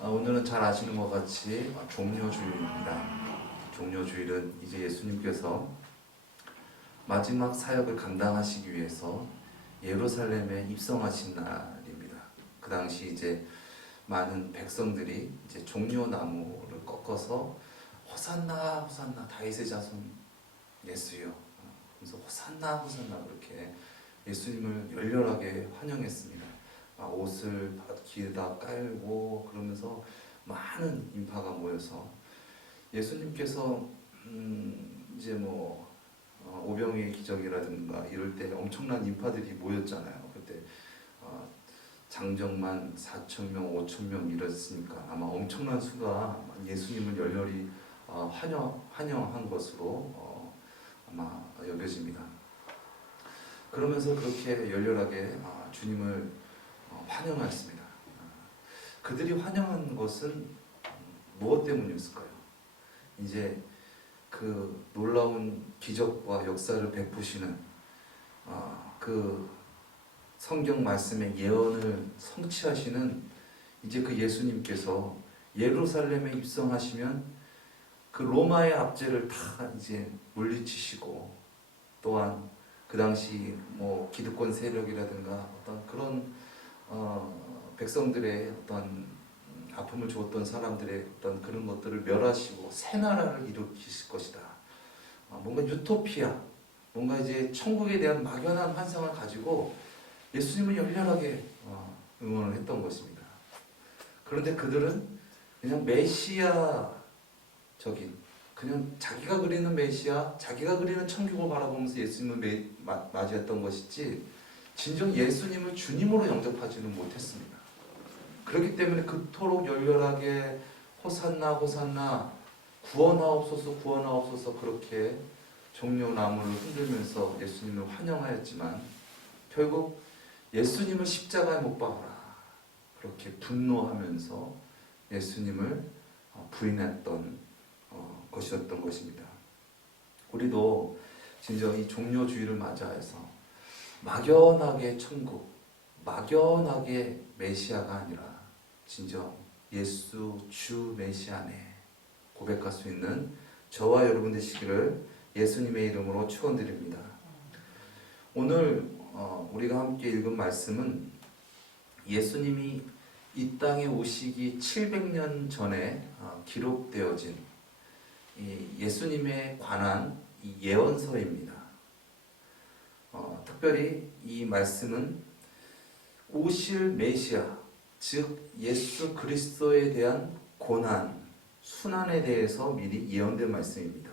오늘은 잘 아시는 것 같이 종료주일입니다. 종료주일은 이제 예수님께서 마지막 사역을 감당하시기 위해서 예루살렘에 입성하신 날입니다. 그 당시 이제 많은 백성들이 이제 종려나무를 꺾어서 호산나 호산나 다윗의 자손 예수여, 그래서 호산나 호산나 그렇게 예수님을 열렬하게 환영했습니다. 옷을 길에다 깔고 그러면서 많은 인파가 모여서 예수님께서 이제 오병이의 기적이라든가 이럴 때 엄청난 인파들이 모였잖아요. 그때 장정만 4,000명, 5,000명 이랬으니까 아마 엄청난 수가 예수님을 열렬히 환영한 것으로 아마 여겨집니다. 그러면서 그렇게 열렬하게 주님을 환영했습니다. 그들이 환영한 것은 무엇 때문이었을까요? 이제 그 놀라운 기적과 역사를 베푸시는 그 성경 말씀의 예언을 성취하시는 이제 그 예수님께서 예루살렘에 입성하시면 그 로마의 압제를 다 이제 물리치시고, 또한 그 당시 기득권 세력이라든가 어떤 그런 백성들의 어떤 아픔을 주었던 사람들의 어떤 그런 것들을 멸하시고 새 나라를 일으키실 것이다. 뭔가 유토피아, 뭔가 이제 천국에 대한 막연한 환상을 가지고 예수님을 열렬하게 응원을 했던 것입니다. 그런데 그들은 그냥 메시아적인, 그냥 자기가 그리는 메시아, 자기가 그리는 천국을 바라보면서 예수님을 맞이했던 것이지 진정 예수님을 주님으로 영접하지는 못했습니다. 그렇기 때문에 그토록 열렬하게 호산나 호산나 구원하옵소서 구원하옵소서 그렇게 종려나무를 흔들면서 예수님을 환영하였지만, 결국 예수님을 십자가에 못 박아라 그렇게 분노하면서 예수님을 부인했던 것이었던 것입니다. 우리도 진짜 이 종료주의를 맞이해서 막연하게 천국, 막연하게 메시아가 아니라 진정 예수 주 메시아네 고백할 수 있는 저와 여러분 되시기를 예수님의 이름으로 축원드립니다. 오늘 우리가 함께 읽은 말씀은 예수님이 이 땅에 오시기 700년 전에 기록되어진 예수님에 관한 예언서입니다. 특별히 이 말씀은 오실 메시아, 즉 예수 그리스도에 대한 고난, 순환에 대해서 미리 예언된 말씀입니다.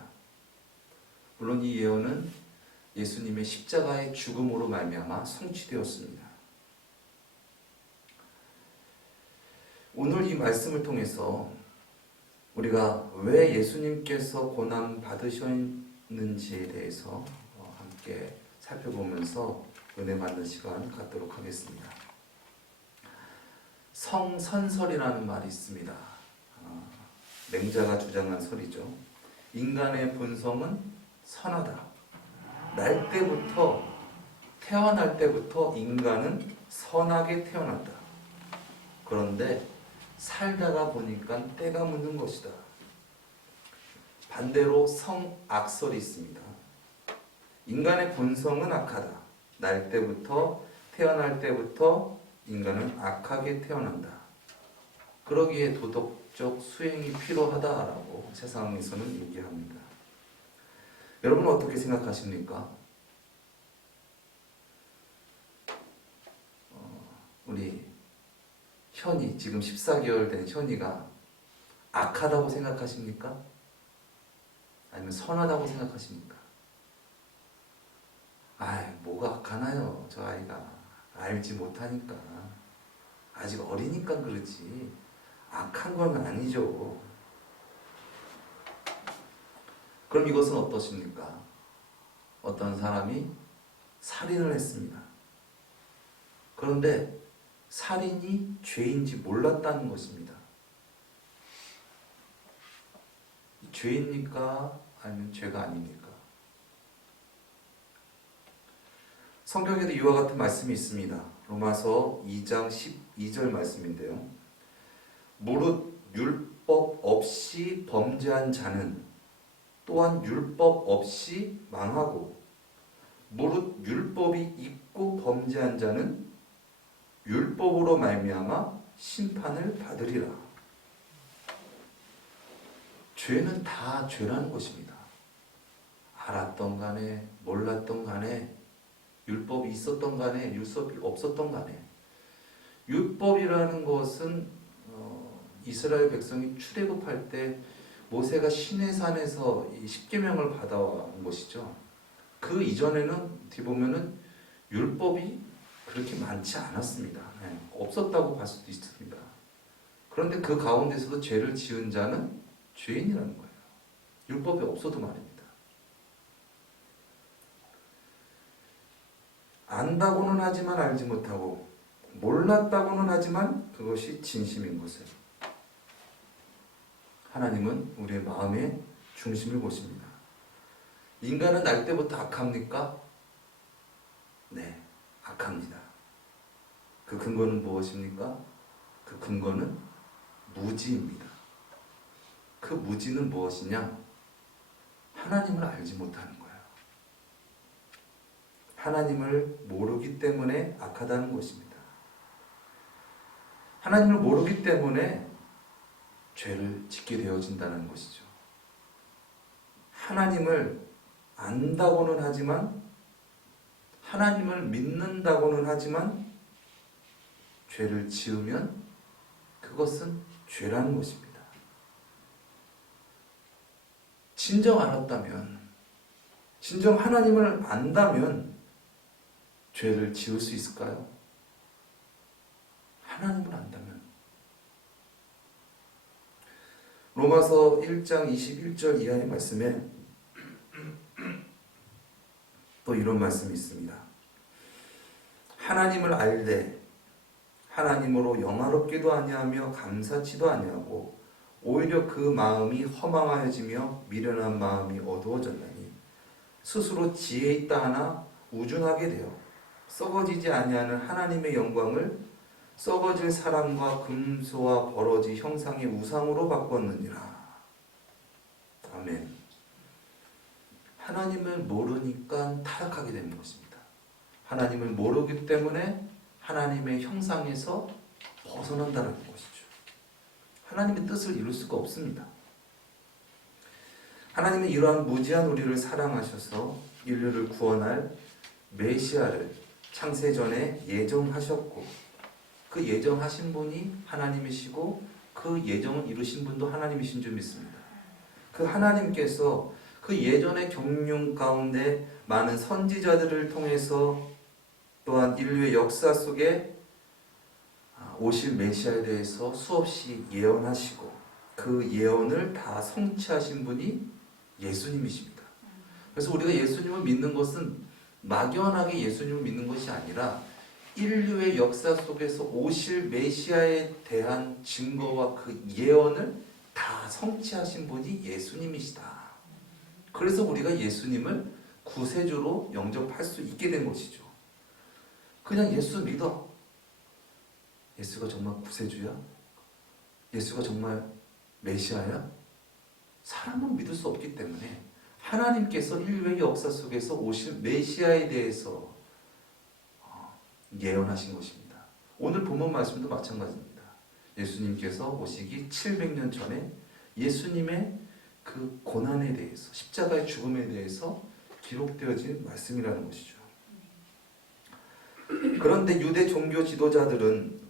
물론 이 예언은 예수님의 십자가의 죽음으로 말미암아 성취되었습니다. 오늘 이 말씀을 통해서 우리가 왜 예수님께서 고난 받으셨는지에 대해서 함께 살펴보면서 은혜 받는 시간 갖도록 하겠습니다. 성선설이라는 말이 있습니다. 맹자가 주장한 설이죠. 인간의 본성은 선하다. 태어날 때부터 인간은 선하게 태어난다. 그런데 살다가 보니까 때가 묻는 것이다. 반대로 성악설이 있습니다. 인간의 본성은 악하다. 태어날 때부터 인간은 악하게 태어난다. 그러기에 도덕적 수행이 필요하다라고 세상에서는 얘기합니다. 여러분은 어떻게 생각하십니까? 우리 현이, 지금 14개월 된 현이가 악하다고 생각하십니까? 아니면 선하다고 생각하십니까? 뭐가 악하나요? 저 아이가 알지 못하니까, 아직 어리니까 그렇지 악한 건 아니죠. 그럼 이것은 어떠십니까? 어떤 사람이 살인을 했습니다. 그런데 살인이 죄인지 몰랐다는 것입니다. 죄입니까? 아니면 죄가 아닙니까? 성경에도 이와 같은 말씀이 있습니다. 로마서 2장 12절 말씀인데요. 무릇 율법 없이 범죄한 자는 또한 율법 없이 망하고 무릇 율법이 있고 범죄한 자는 율법으로 말미암아 심판을 받으리라. 죄는 다 죄라는 것입니다. 알았던 간에 몰랐던 간에 율법이 있었던 간에 율법이 없었던 간에 율법이라는 것은 이스라엘 백성이 출애굽할 때 모세가 시내산에서 이 십계명을 받아온 것이죠. 그 이전에는 어떻게 보면은 율법이 그렇게 많지 않았습니다. 없었다고 볼 수도 있습니다. 그런데 그 가운데서도 죄를 지은 자는 죄인이라는 거예요. 율법이 없어도 말입니다. 안다고는 하지만 알지 못하고 몰랐다고는 하지만 그것이 진심인 것을 하나님은 우리의 마음의 중심을 보십니다. 인간은 날 때부터 악합니까? 네, 악합니다. 그 근거는 무엇입니까? 그 근거는 무지입니다. 그 무지는 무엇이냐? 하나님을 알지 못하는 거예요. 하나님을 모르기 때문에 악하다는 것입니다. 하나님을 모르기 때문에 죄를 짓게 되어진다는 것이죠. 하나님을 안다고는 하지만 하나님을 믿는다고는 하지만 죄를 지으면 그것은 죄라는 것입니다. 진정 알았다면, 진정 하나님을 안다면 죄를 지을 수 있을까요? 하나님을 안다면. 로마서 1장 21절 이하의 말씀에 또 이런 말씀이 있습니다. 하나님을 알되 하나님으로 영화롭기도 아니하며 감사치도 아니하고 오히려 그 마음이 허망하여지며 미련한 마음이 어두워졌나니 스스로 지혜 있다 하나 우준하게 되어 썩어지지 아니하는 하나님의 영광을 썩어질 사람과 금수와 버러지 형상의 우상으로 바꿨느니라. 아멘. 하나님을 모르니까 타락하게 되는 것입니다. 하나님을 모르기 때문에 하나님의 형상에서 벗어난다는 것이죠. 하나님의 뜻을 이룰 수가 없습니다. 하나님은 이러한 무지한 우리를 사랑하셔서 인류를 구원할 메시아를 창세전에 예정하셨고 그 예정하신 분이 하나님이시고 그 예정을 이루신 분도 하나님이신 줄 믿습니다. 그 하나님께서 그 예전의 경륜 가운데 많은 선지자들을 통해서 또한 인류의 역사 속에 오실 메시아에 대해서 수없이 예언하시고 그 예언을 다 성취하신 분이 예수님이십니다. 그래서 우리가 예수님을 믿는 것은 막연하게 예수님을 믿는 것이 아니라 인류의 역사 속에서 오실 메시아에 대한 증거와 그 예언을 다 성취하신 분이 예수님이시다. 그래서 우리가 예수님을 구세주로 영접할 수 있게 된 것이죠. 그냥 예수 믿어. 예수가 정말 구세주야? 예수가 정말 메시아야? 사람은 믿을 수 없기 때문에 하나님께서 인류의 역사 속에서 오실 메시아에 대해서 예언하신 것입니다. 오늘 본문 말씀도 마찬가지입니다. 예수님께서 오시기 700년 전에 예수님의 그 고난에 대해서, 십자가의 죽음에 대해서 기록되어진 말씀이라는 것이죠. 그런데 유대 종교 지도자들은,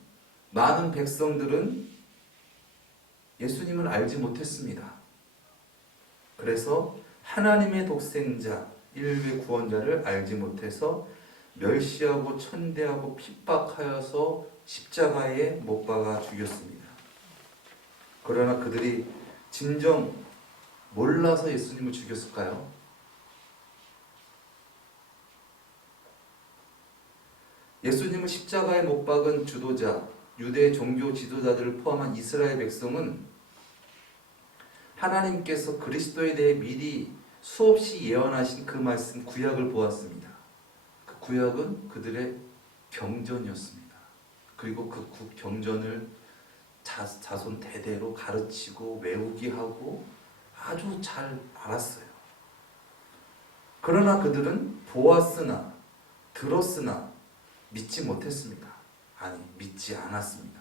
많은 백성들은 예수님을 알지 못했습니다. 그래서 하나님의 독생자, 인류의 구원자를 알지 못해서 멸시하고 천대하고 핍박하여서 십자가에 못 박아 죽였습니다. 그러나 그들이 진정 몰라서 예수님을 죽였을까요? 예수님을 십자가에 못 박은 주도자, 유대 종교 지도자들을 포함한 이스라엘 백성은 하나님께서 그리스도에 대해 미리 수없이 예언하신 그 말씀 구약을 보았습니다. 그 구약은 그들의 경전이었습니다. 그리고 그 경전을 자손 대대로 가르치고 외우게 하고 아주 잘 알았어요. 그러나 그들은 보았으나 들었으나 믿지 못했습니다. 아니, 믿지 않았습니다.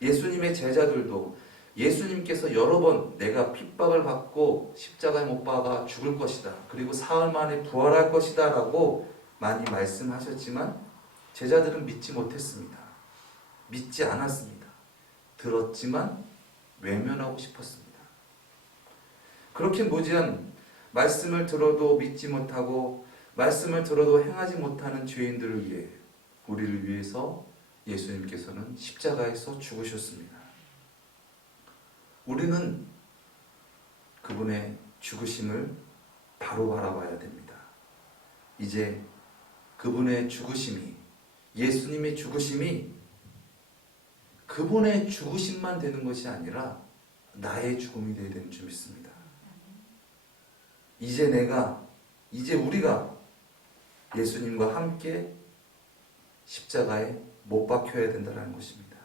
예수님의 제자들도 예수님께서 여러 번 내가 핍박을 받고 십자가에 못 박아 죽을 것이다, 그리고 사흘 만에 부활할 것이다 라고 많이 말씀하셨지만 제자들은 믿지 못했습니다. 믿지 않았습니다. 들었지만 외면하고 싶었습니다. 그렇게 무지한 말씀을 들어도 믿지 못하고 말씀을 들어도 행하지 못하는 죄인들을 위해, 우리를 위해서 예수님께서는 십자가에서 죽으셨습니다. 우리는 그분의 죽으심을 바로 바라봐야 됩니다. 이제 그분의 죽으심이, 예수님의 죽으심이 그분의 죽으심만 되는 것이 아니라 나의 죽음이 되어야 되는 줄 믿습니다. 이제 우리가 예수님과 함께 십자가에 못 박혀야 된다는 것입니다.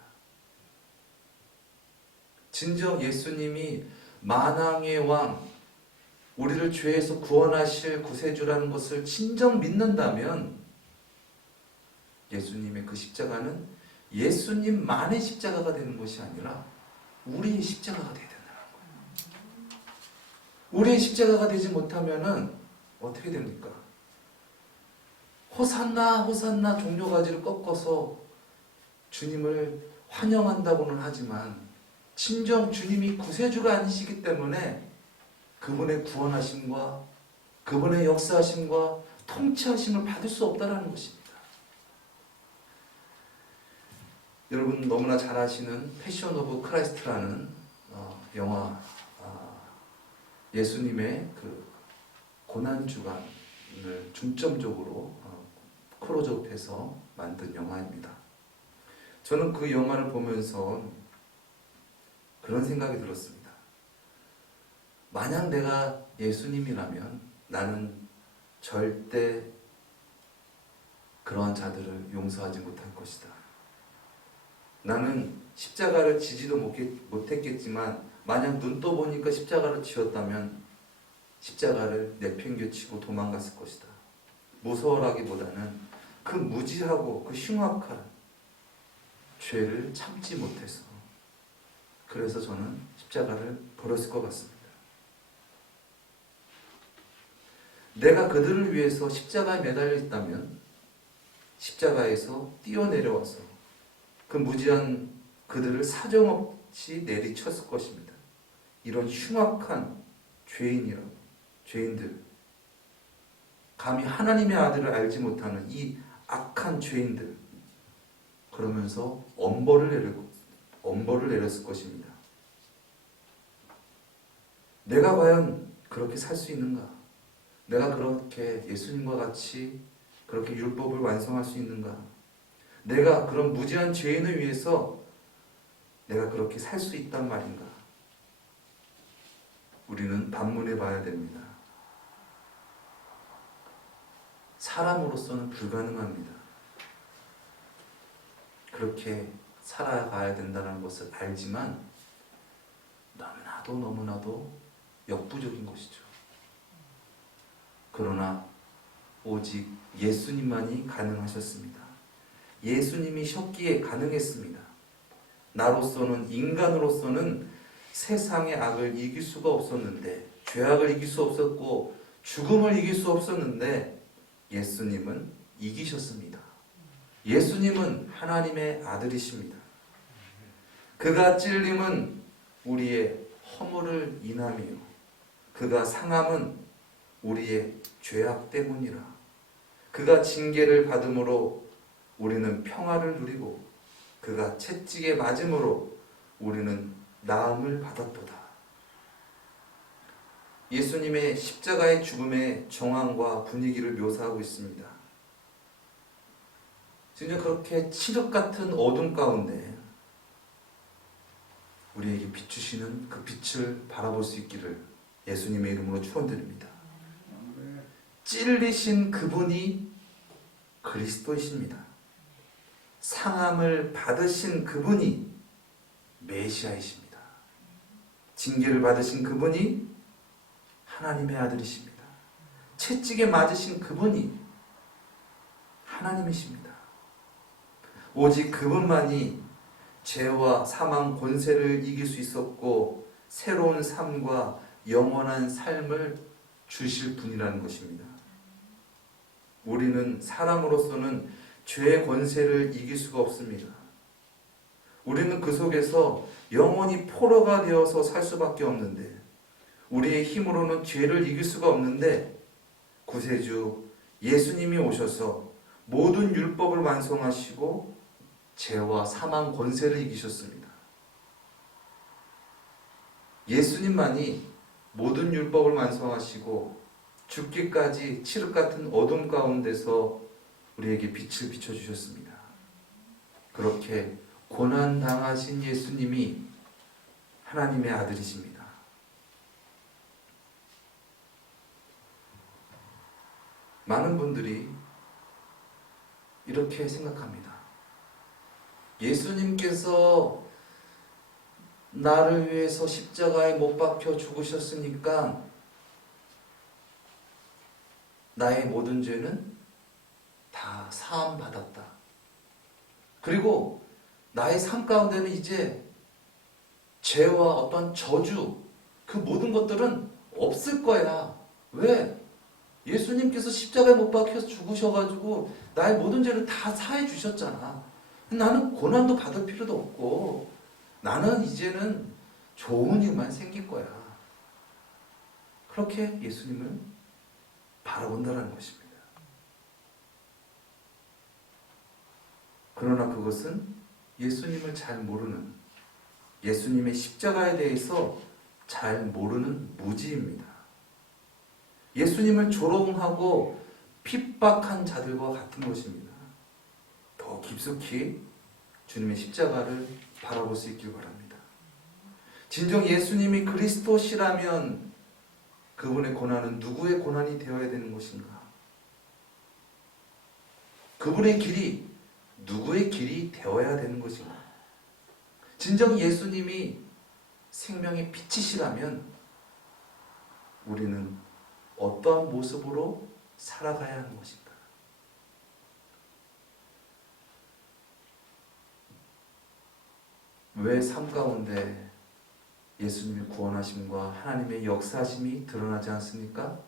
진정 예수님이 만왕의 왕, 우리를 죄에서 구원하실 구세주라는 것을 진정 믿는다면 예수님의 그 십자가는 예수님만의 십자가가 되는 것이 아니라 우리의 십자가가 되어야 된다는 거예요. 우리의 십자가가 되지 못하면은 어떻게 됩니까? 호산나 호산나 종려가지를 꺾어서 주님을 환영한다고는 하지만 진정 주님이 구세주가 아니시기 때문에 그분의 구원하심과 그분의 역사하심과 통치하심을 받을 수 없다는 것입니다. 여러분 너무나 잘 아시는 패션 오브 크라이스트라는 영화, 예수님의 그 고난주간을 중점적으로 클로즈업해서 만든 영화입니다. 저는 그 영화를 보면서 그런 생각이 들었습니다. 만약 내가 예수님이라면 나는 절대 그러한 자들을 용서하지 못할 것이다. 나는 십자가를 지지도 못했겠지만 만약 눈 떠보니까 십자가를 지었다면 십자가를 내팽개치고 도망갔을 것이다. 무서워라기보다는 그 무지하고 그 흉악한 죄를 참지 못해서, 그래서 저는 십자가를 버렸을 것 같습니다. 내가 그들을 위해서 십자가에 매달려 있다면 십자가에서 뛰어내려와서 그 무지한 그들을 사정없이 내리쳤을 것입니다. 이런 흉악한 죄인들, 감히 하나님의 아들을 알지 못하는 이 악한 죄인들, 그러면서 엄벌을 내렸을 것입니다. 내가 과연 그렇게 살 수 있는가? 내가 그렇게 예수님과 같이 그렇게 율법을 완성할 수 있는가? 내가 그런 무지한 죄인을 위해서 내가 그렇게 살 수 있단 말인가? 우리는 반문해 봐야 됩니다. 사람으로서는 불가능합니다. 그렇게 살아가야 된다는 것을 알지만 너무나도 역부족인 것이죠. 그러나 오직 예수님만이 가능하셨습니다. 예수님이셨기에 가능했습니다. 나로서는, 인간으로서는 세상의 악을 이길 수가 없었는데, 죄악을 이길 수 없었고 죽음을 이길 수 없었는데 예수님은 이기셨습니다. 예수님은 하나님의 아들이십니다. 그가 찔림은 우리의 허물을 인함이요 그가 상함은 우리의 죄악 때문이라. 그가 징계를 받음으로 우리는 평화를 누리고 그가 채찍에 맞음으로 우리는 나음을 받았도다. 예수님의 십자가의 죽음의 정황과 분위기를 묘사하고 있습니다. 진짜 그렇게 칠흑 같은 어둠 가운데 우리에게 비추시는 그 빛을 바라볼 수 있기를 예수님의 이름으로 축원드립니다. 찔리신 그분이 그리스도이십니다. 상함을 받으신 그분이 메시아이십니다. 징계를 받으신 그분이 하나님의 아들이십니다. 채찍에 맞으신 그분이 하나님이십니다. 오직 그분만이 죄와 사망 권세를 이길 수 있었고 새로운 삶과 영원한 삶을 주실 분이라는 것입니다. 우리는 사람으로서는 죄의 권세를 이길 수가 없습니다. 우리는 그 속에서 영원히 포로가 되어서 살 수밖에 없는데, 우리의 힘으로는 죄를 이길 수가 없는데, 구세주 예수님이 오셔서 모든 율법을 완성하시고 죄와 사망 권세를 이기셨습니다. 예수님만이 모든 율법을 완성하시고 죽기까지 칠흑 같은 어둠 가운데서 우리에게 빛을 비춰주셨습니다. 그렇게 고난당하신 예수님이 하나님의 아들이십니다. 많은 분들이 이렇게 생각합니다. 예수님께서 나를 위해서 십자가에 못 박혀 죽으셨으니까 나의 모든 죄는 다 사함 받았다. 그리고 나의 삶 가운데는 이제 죄와 어떤 저주, 그 모든 것들은 없을 거야. 왜? 예수님께서 십자가에 못 박혀서 죽으셔가지고 나의 모든 죄를 다 사해 주셨잖아. 나는 고난도 받을 필요도 없고 나는 이제는 좋은 일만 생길 거야. 그렇게 예수님을 바라본다는 것입니다. 그러나 그것은 예수님을 잘 모르는, 예수님의 십자가에 대해서 잘 모르는 무지입니다. 예수님을 조롱하고 핍박한 자들과 같은 것입니다. 더 깊숙이 주님의 십자가를 바라볼 수 있길 바랍니다. 진정 예수님이 그리스도시라면 그분의 고난은 누구의 고난이 되어야 되는 것인가? 그분의 길이 누구의 길이 되어야 되는 것인가? 진정 예수님이 생명의 빛이시라면 우리는 어떠한 모습으로 살아가야 하는 것인가? 왜 삶 가운데 예수님의 구원하심과 하나님의 역사하심이 드러나지 않습니까?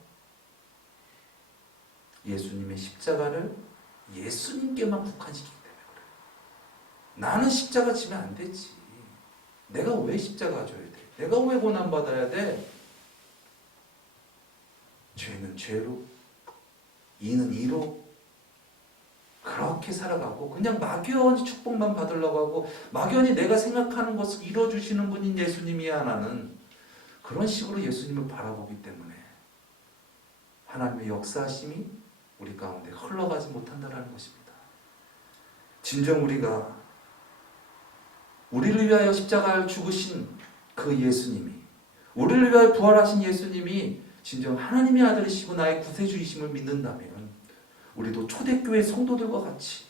예수님의 십자가를 예수님께만 국한시키기 때문에 그래요. 나는 십자가 지면 안 되지. 내가 왜 십자가 져야 돼? 내가 왜 고난받아야 돼? 죄는 죄로, 이는 이로 그렇게 살아가고 그냥 막연히 축복만 받으려고 하고 막연히 내가 생각하는 것을 이뤄주시는 분인 예수님이야. 나는 그런 식으로 예수님을 바라보기 때문에 하나님의 역사하심이 우리 가운데 흘러가지 못한다는 것입니다. 진정 우리가 우리를 위하여 십자가를 죽으신 그 예수님이, 우리를 위하여 부활하신 예수님이 진정 하나님의 아들이시고 나의 구세주이심을 믿는다면 우리도 초대교회 성도들과 같이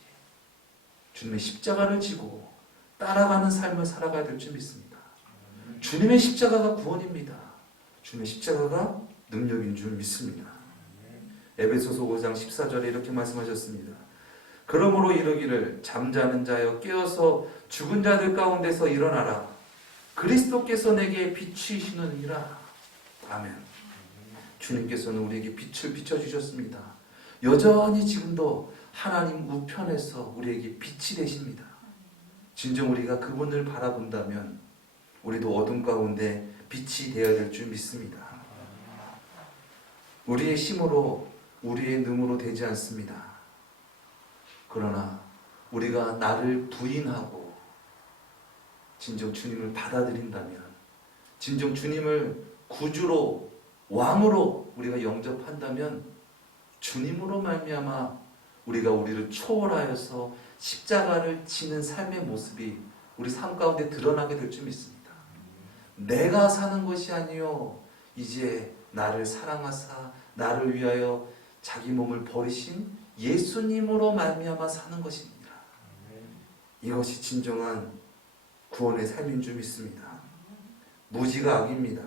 주님의 십자가를 지고 따라가는 삶을 살아가야 될 줄 믿습니다. 주님의 십자가가 구원입니다. 주님의 십자가가 능력인 줄 믿습니다. 에베소서 5장 14절에 이렇게 말씀하셨습니다. 그러므로 이르기를 잠자는 자여 깨어서 죽은 자들 가운데서 일어나라. 그리스도께서 내게 비추시느니라. 아멘. 주님께서는 우리에게 빛을 비춰주셨습니다. 여전히 지금도 하나님 우편에서 우리에게 빛이 되십니다. 진정 우리가 그분을 바라본다면 우리도 어둠 가운데 빛이 되어야 될 줄 믿습니다. 우리의 힘으로, 우리의 능으로 되지 않습니다. 그러나 우리가 나를 부인하고 진정 주님을 받아들인다면, 진정 주님을 구주로, 왕으로 우리가 영접한다면 주님으로 말미암아 우리가 우리를 초월하여서 십자가를 지는 삶의 모습이 우리 삶 가운데 드러나게 될 줄 믿습니다. 내가 사는 것이 아니요 이제 나를 사랑하사 나를 위하여 자기 몸을 버리신 예수님으로 말미암아 사는 것입니다. 이것이 진정한 구원의 삶인 줄 믿습니다. 무지가 악입니다.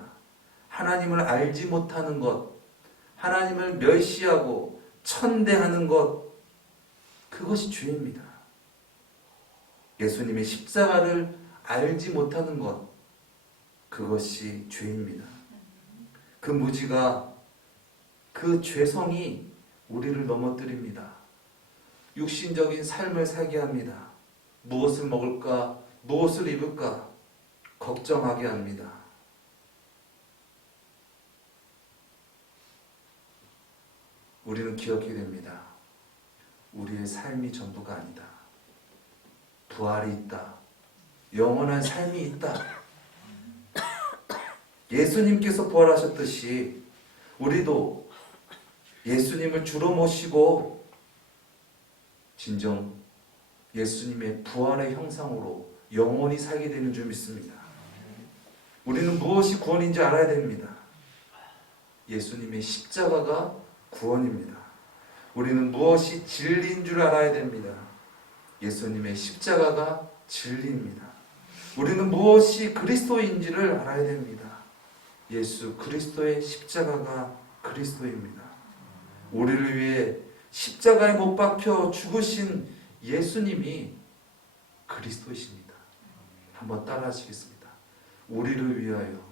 하나님을 알지 못하는 것, 하나님을 멸시하고 천대하는 것, 그것이 죄입니다. 예수님의 십자가를 알지 못하는 것, 그것이 죄입니다. 그 무지가, 그 죄성이 우리를 넘어뜨립니다. 육신적인 삶을 살게 합니다. 무엇을 먹을까, 무엇을 입을까 걱정하게 합니다. 우리는 기억해야 됩니다. 우리의 삶이 전부가 아니다. 부활이 있다. 영원한 삶이 있다. 예수님께서 부활하셨듯이 우리도 예수님을 주로 모시고 진정 예수님의 부활의 형상으로 영원히 살게 되는 줄 믿습니다. 우리는 무엇이 구원인지 알아야 됩니다. 예수님의 십자가가 구원입니다. 우리는 무엇이 진리인 줄 알아야 됩니다. 예수님의 십자가가 진리입니다. 우리는 무엇이 그리스도인지를 알아야 됩니다. 예수 그리스도의 십자가가 그리스도입니다. 우리를 위해 십자가에 못 박혀 죽으신 예수님이 그리스도이십니다. 한번 따라 하시겠습니다. 우리를 위하여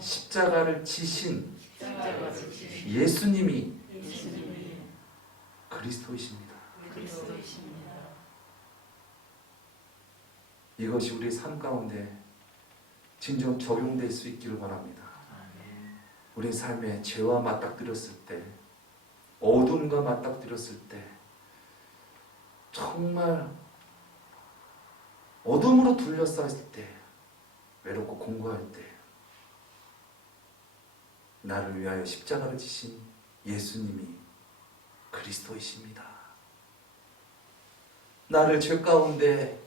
십자가를 지신 예수님이 그리스도이십니다. 이것이 우리의 삶 가운데 진정 적용될 수 있기를 바랍니다. 우리 삶에 죄와 맞닥뜨렸을 때, 어둠과 맞닥뜨렸을 때, 정말 어둠으로 둘러싸였을 때, 외롭고 공고할 때, 나를 위하여 십자가를 지신 예수님이 그리스도이십니다. 나를 죄 가운데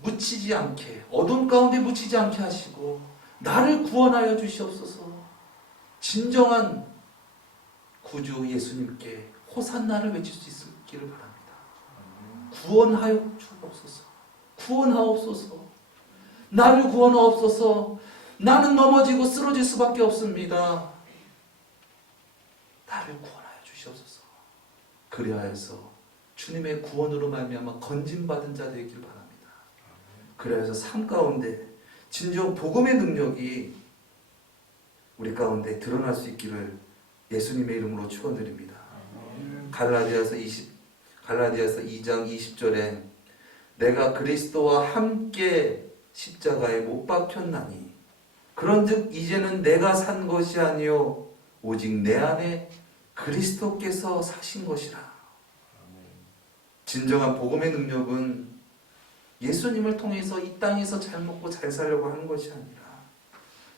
묻히지 않게, 어둠 가운데 묻히지 않게 하시고 나를 구원하여 주시옵소서. 진정한 구주 예수님께 호산나를 외칠 수 있기를 바랍니다. 구원하여 주옵소서. 구원하옵소서. 나를 구원하옵소서. 나는 넘어지고 쓰러질 수밖에 없습니다. 나를 구원하여 주시옵소서. 그리하여서 주님의 구원으로 말미암아 건진받은 자 되길 바랍니다. 그래서 삶 가운데 진정 복음의 능력이 우리 가운데 드러날 수 있기를 예수님의 이름으로 축원드립니다. 갈라디아서 2장 20절에 내가 그리스도와 함께 십자가에 못 박혔나니 그런즉 이제는 내가 산 것이 아니요 오직 내 안에 그리스도께서 사신 것이라. 진정한 복음의 능력은 예수님을 통해서 이 땅에서 잘 먹고 잘 살려고 하는 것이 아니라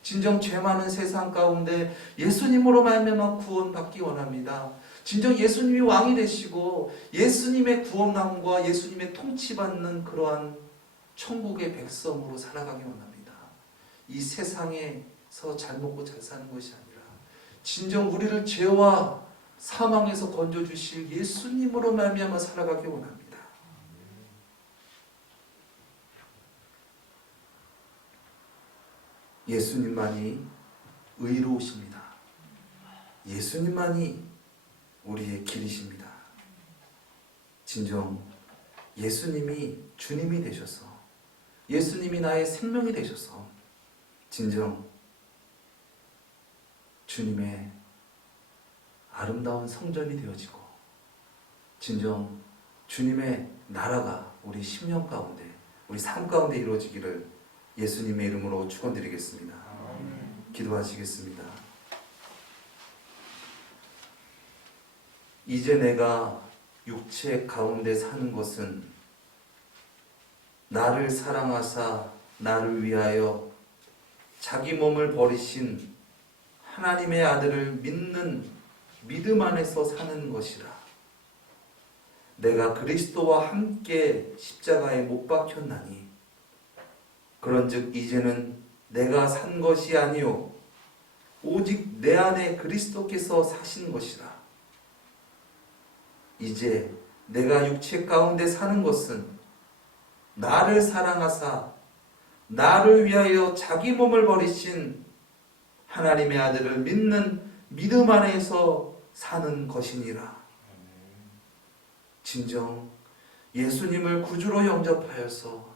진정 죄 많은 세상 가운데 예수님으로 말미암아 구원받기 원합니다. 진정 예수님이 왕이 되시고 예수님의 구원함과 예수님의 통치받는 그러한 천국의 백성으로 살아가기 원합니다. 이 세상에서 잘 먹고 잘 사는 것이 아니라 진정 우리를 죄와 사망에서 건져주실 예수님으로 말미암아 살아가기 원합니다. 예수님만이 의로우십니다. 예수님만이 우리의 길이십니다. 진정 예수님이 주님이 되셔서 예수님이 나의 생명이 되셔서 진정 주님의 아름다운 성전이 되어지고 진정 주님의 나라가 우리 심령 가운데 우리 삶 가운데 이루어지기를 예수님의 이름으로 축원드리겠습니다. 기도하시겠습니다. 이제 내가 육체 가운데 사는 것은 나를 사랑하사 나를 위하여 자기 몸을 버리신 하나님의 아들을 믿는 믿음 안에서 사는 것이라. 내가 그리스도와 함께 십자가에 못 박혔나니 그런즉 이제는 내가 산 것이 아니요 오직 내 안에 그리스도께서 사신 것이라. 이제 내가 육체 가운데 사는 것은 나를 사랑하사 나를 위하여 자기 몸을 버리신 하나님의 아들을 믿는 믿음 안에서 사는 것이니라. 진정 예수님을 구주로 영접하여서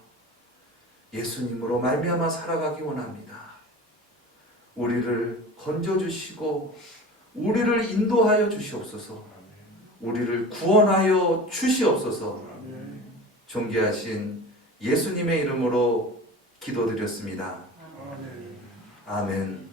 예수님으로 말미암아 살아가기 원합니다. 우리를 건져주시고 우리를 인도하여 주시옵소서. 우리를 구원하여 주시옵소서. 존귀하신 예수님의 이름으로 기도드렸습니다. 아멘.